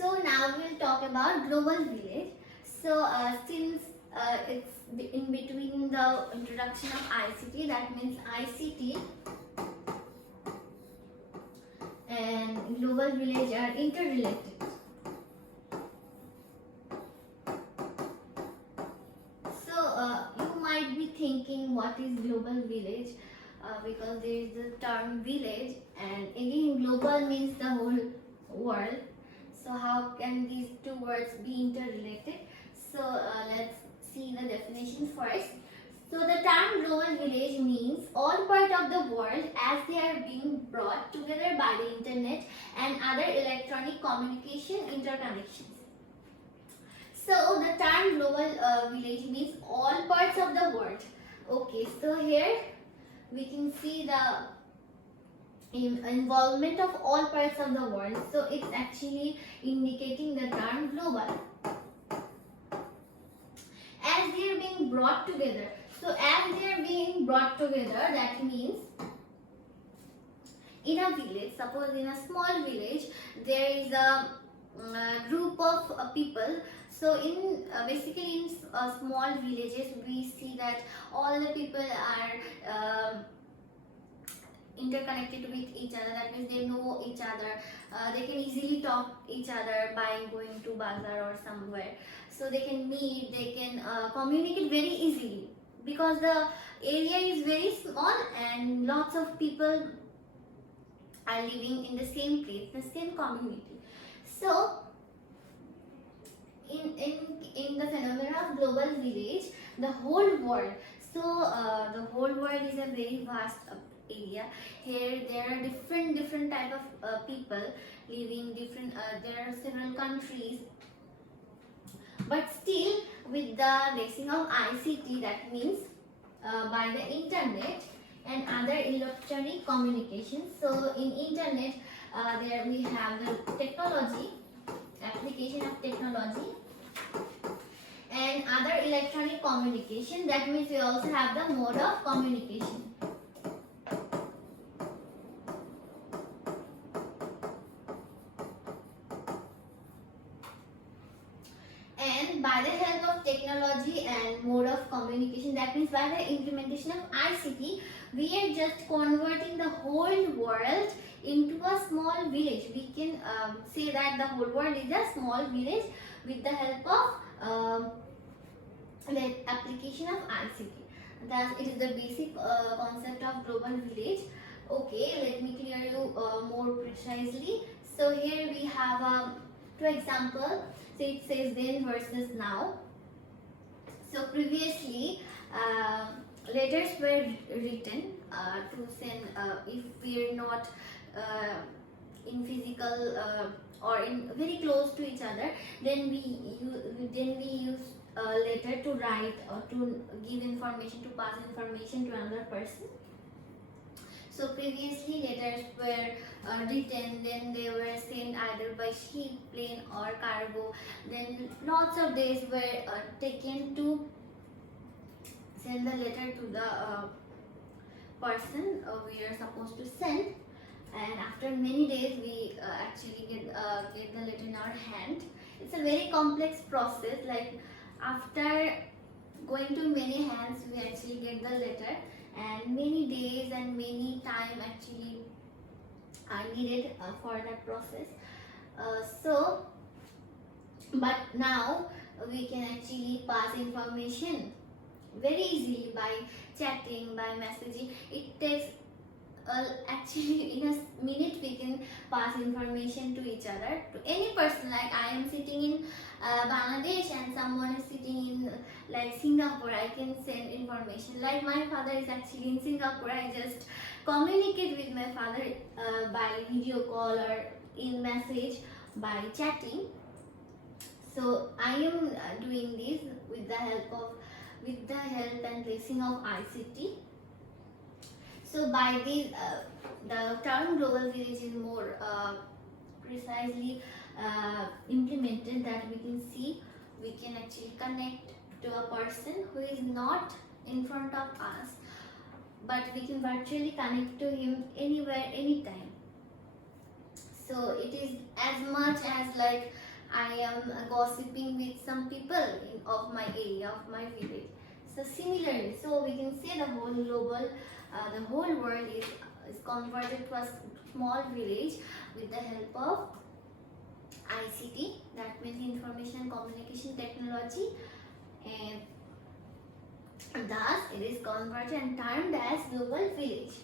So now we'll talk about global village. So since it's in between the introduction of ICT, that means ICT and global village are interrelated. So you might be thinking, what is global village? Because there is the term village, and again global means the whole world. So how can these two words be interrelated? So let's see the definition first. So the term global village means all part of the world as they are being brought together by the internet and other electronic communication interconnections. So the term global village means all parts of the world. Okay, so here we can see the involvement of all parts of the world. So it's actually indicating the term global. As they are being brought together. So as they are being brought together, that means in a village, suppose in a small village, there is a group of people. So in basically in small villages, we see that all the people are interconnected with each other. That means they know each other. They can easily talk to each other by going to bazaar or somewhere. So they can meet, they can communicate very easily because the area is very small and lots of people are living in the same place, the same community. So in the phenomena of global village, the whole world. So the whole world is a very vast area. Here there are different type of people living different. There are several countries, but still with the blessing of ICT, that means by the internet and other electronic communication. So in internet, there we have the technology, application of technology, and other electronic communication. That means we also have the mode of communication. And by the help of technology and mode of communication, that means by the implementation of ICT, we are just converting the whole world into a small village. We can say that the whole world is a small village with the help of the application of ICT. Thus, it is the basic concept of global village. Okay, let me clear you more precisely. So here we have two examples. So it says then versus now. So previously, letters were written to send if we are not in physical or in very close to each other, then we use a letter to write or to give information, to pass information to another person. So previously letters were written, then they were sent either by ship, plane or cargo. Then lots of days were taken to send the letter to the person we are supposed to send. And after many days we actually get the letter in our hand. It's a very complex process. Like after going to many hands, we actually get the letter, and many days and many time actually are needed for that process. But now we can actually pass information very easily by chatting, by messaging. It takes actually in a minute we can pass information to each other, to any person. Like I am sitting in Bangladesh and someone is sitting in like Singapore, I can send information. Like my father is actually in Singapore, I just communicate with my father by video call or in message, by chatting. So I am doing this with the help and blessing of ICT. So by this, the term global village is more precisely implemented, that we can see, we can actually connect to a person who is not in front of us, but we can virtually connect to him anywhere, anytime. So it is as much as like I am gossiping with some people of my area, of my village. So similarly, so we can say the whole global, the whole world is converted to a small village with the help of ICT, that means information and communication technology, and thus it is converted and termed as global village.